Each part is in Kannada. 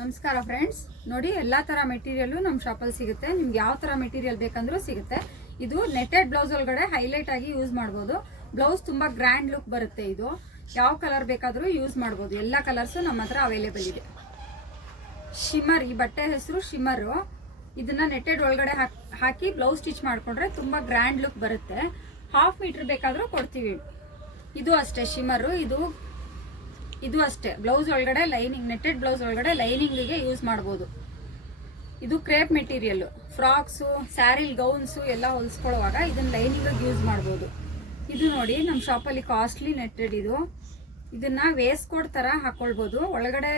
ನಮಸ್ಕಾರ ಫ್ರೆಂಡ್ಸ್, ನೋಡಿ ಎಲ್ಲಾ ತರ ಮೆಟೀರಿಯಲ್ ನಮ್ಮ ಶಾಪಲ್ಲಿ ಸಿಗುತ್ತೆ. ನಿಮ್ಗೆ ಯಾವ ತರ ಮೆಟೀರಿಯಲ್ ಬೇಕಂದ್ರೂ ಸಿಗುತ್ತೆ. ಇದು ನೆಟೆಡ್ ಬ್ಲೌಸ್ ಒಳಗಡೆ ಹೈಲೈಟ್ ಆಗಿ ಯೂಸ್ ಮಾಡಬಹುದು. ಬ್ಲೌಸ್ ತುಂಬಾ ಗ್ರ್ಯಾಂಡ್ ಲುಕ್ ಬರುತ್ತೆ. ಇದು ಯಾವ ಕಲರ್ ಬೇಕಾದ್ರೂ ಯೂಸ್ ಮಾಡಬಹುದು. ಎಲ್ಲ ಕಲರ್ಸ್ ನಮ್ಮ ಹತ್ರ ಅವೈಲೇಬಲ್ ಇದೆ. ಶಿಮ್ಮರ್, ಈ ಬಟ್ಟೆ ಹೆಸರು ಶಿಮ್ಮರ್. ಇದನ್ನ ನೆಟೆಡ್ ಒಳಗಡೆ ಹಾಕಿ ಬ್ಲೌಸ್ ಸ್ಟಿಚ್ ಮಾಡ್ಕೊಂಡ್ರೆ ತುಂಬಾ ಗ್ರ್ಯಾಂಡ್ ಲುಕ್ ಬರುತ್ತೆ. 1/2 ಮೀಟರ್ ಬೇಕಾದ್ರೂ ಕೊಡ್ತೀವಿ. ಇದು ಅಷ್ಟೇ ಶಿಮ್ಮರ್. ಇದು ಅಷ್ಟೇ ಬ್ಲೌಸ್ ಒಳಗಡೆ ಲೈನಿಂಗ್, ನೆಟೆಡ್ ಬ್ಲೌಸ್ ಒಳಗಡೆ ಲೈನಿಂಗಿಗೆ ಯೂಸ್ ಮಾಡ್ಬೋದು. ಇದು ಕ್ರೇಪ್ ಮೆಟೀರಿಯಲ್. ಫ್ರಾಕ್ಸು, ಸ್ಯಾರಿಲ್, ಗೌನ್ಸು ಎಲ್ಲ ಹೊಲಿಸ್ಕೊಳ್ಳುವಾಗ ಇದನ್ನ ಲೈನಿಂಗ್ ಯೂಸ್ ಮಾಡ್ಬೋದು. ಇದು ನೋಡಿ ನಮ್ಮ ಶಾಪಲ್ಲಿ ಕಾಸ್ಟ್ಲಿ ನೆಟೆಡ್. ಇದನ್ನ ವೇಸ್ಟ್ ಕೋಟ್ ತರ ಹಾಕೊಳ್ಬೋದು. ಒಳಗಡೆ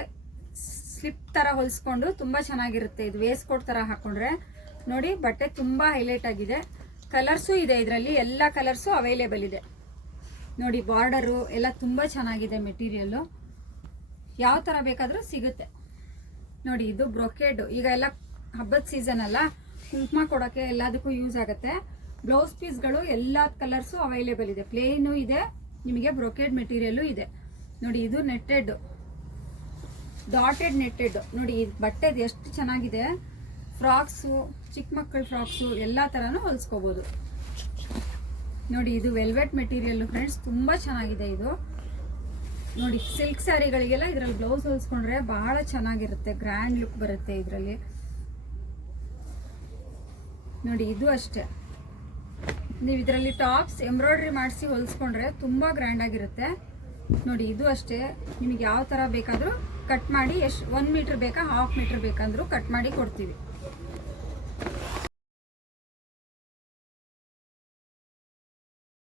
ಸ್ಲಿಪ್ ತರ ಹೊಲಿಸ್ಕೊಂಡು ತುಂಬಾ ಚೆನ್ನಾಗಿರುತ್ತೆ. ಇದು ವೇಸ್ಟ್ ಕೋಟ್ ತರ ಹಾಕೊಂಡ್ರೆ ನೋಡಿ ಬಟ್ಟೆ ತುಂಬಾ ಹೈಲೈಟ್ ಆಗಿದೆ. ಕಲರ್ಸು ಇದೆ, ಇದರಲ್ಲಿ ಎಲ್ಲ ಕಲರ್ಸು ಅವೈಲೇಬಲ್ ಇದೆ. ನೋಡಿ ಬಾರ್ಡರು ಎಲ್ಲ ತುಂಬಾ ಚೆನ್ನಾಗಿದೆ. ಮೆಟೀರಿಯಲ್ ಯಾವ ತರ ಬೇಕಾದ್ರೂ ಸಿಗುತ್ತೆ. ನೋಡಿ ಇದು ಬ್ರೊಕೇಡ್. ಈಗ ಎಲ್ಲ ಹಬ್ಬದ ಸೀಸನ್ ಅಲ್ಲ, ಕುಂಕುಮ ಕೊಡೋಕೆ ಎಲ್ಲದಕ್ಕೂ ಯೂಸ್ ಆಗುತ್ತೆ. ಬ್ಲೌಸ್ ಪೀಸ್ಗಳು ಎಲ್ಲ ಕಲರ್ಸು ಅವೈಲೇಬಲ್ ಇದೆ. ಪ್ಲೇನು ಇದೆ, ನಿಮಗೆ ಬ್ರೊಕೇಡ್ ಮೆಟೀರಿಯಲ್ ಇದೆ. ನೋಡಿ ಇದು ನೆಟ್ಟೆಡ್, ಡಾಟೆಡ್ ನೆಟ್ಟೆಡ್. ನೋಡಿ ಈ ಬಟ್ಟೆ ಎಷ್ಟು ಚೆನ್ನಾಗಿದೆ. ಫ್ರಾಕ್ಸು, ಚಿಕ್ಕ ಮಕ್ಕಳ ಫ್ರಾಕ್ಸು ಎಲ್ಲ ತರನು ಹೊಲಿಸ್ಕೋಬಹುದು. ನೋಡಿ ಇದು ವೆಲ್ವೆಟ್ ಮೆಟೀರಿಯಲ್ ಫ್ರೆಂಡ್ಸ್, ತುಂಬಾ ಚೆನ್ನಾಗಿದೆ. ಇದು ನೋಡಿ ಸಿಲ್ಕ್ ಸ್ಯಾರಿಗಳಿಗೆಲ್ಲ ಇದ್ರಲ್ಲಿ ಬ್ಲೌಸ್ ಹೊಲಿಸ್ಕೊಂಡ್ರೆ ಬಹಳ ಚೆನ್ನಾಗಿರುತ್ತೆ, ಗ್ರ್ಯಾಂಡ್ ಲುಕ್ ಬರುತ್ತೆ ಇದರಲ್ಲಿ. ನೋಡಿ ಇದು ಅಷ್ಟೇ, ನೀವು ಇದರಲ್ಲಿ ಟಾಪ್ಸ್ ಎಂಬ್ರಾಯ್ಡ್ರಿ ಮಾಡಿಸಿ ಹೊಲಿಸ್ಕೊಂಡ್ರೆ ತುಂಬಾ ಗ್ರ್ಯಾಂಡ್ ಆಗಿರುತ್ತೆ. ನೋಡಿ ಇದು ಅಷ್ಟೇ, ನಿಮಗೆ ಯಾವ ತರ ಬೇಕಾದ್ರೂ ಕಟ್ ಮಾಡಿ, 1 ಮೀಟರ್ ಬೇಕಾ 1/2 ಮೀಟರ್ ಬೇಕಂದ್ರೂ ಕಟ್ ಮಾಡಿ ಕೊಡ್ತೀವಿ.